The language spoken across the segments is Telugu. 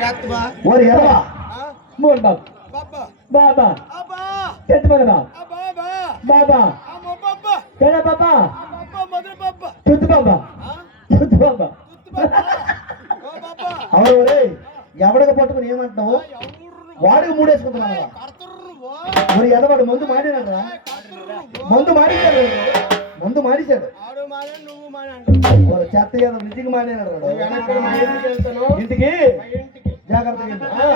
ఓరి ఎడవా మోర్ బాబా బాబా చెట్టు బాబా బాబా కేడ బాబా తుత్తు బాబా తుత్తు బాబా అవును ఎవడికి పట్టుకుని ఏమంటున్నావు వాడికి మూడేసుకుంటున్నావా మరి ఎదవాడు మందు మాడినారా మందు మాడిశాడు చెత్త నిజంగా మాడినాడు ఇంటికి జాగ్రత్తగా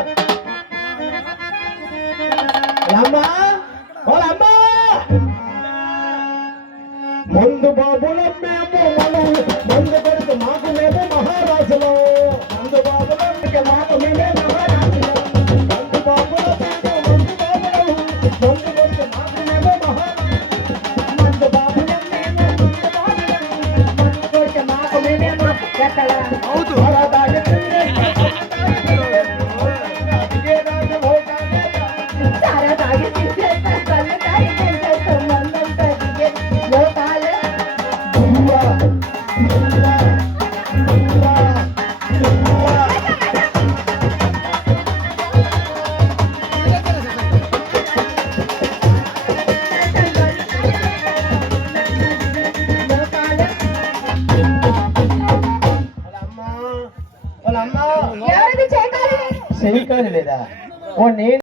మందు బాబులం మేము మందు కొడుకు మాకు మేము మహారాజులు మందు బాబులకి మాకు మేమే మహారాజులు మందు బాబుల మందు కొడుకు మాకు మేము మహారాజులు మందు బాబులం మేము మందు కొడుకు మాకు మేమే అవుతూ చేయకాలి లేదా ఓ నేను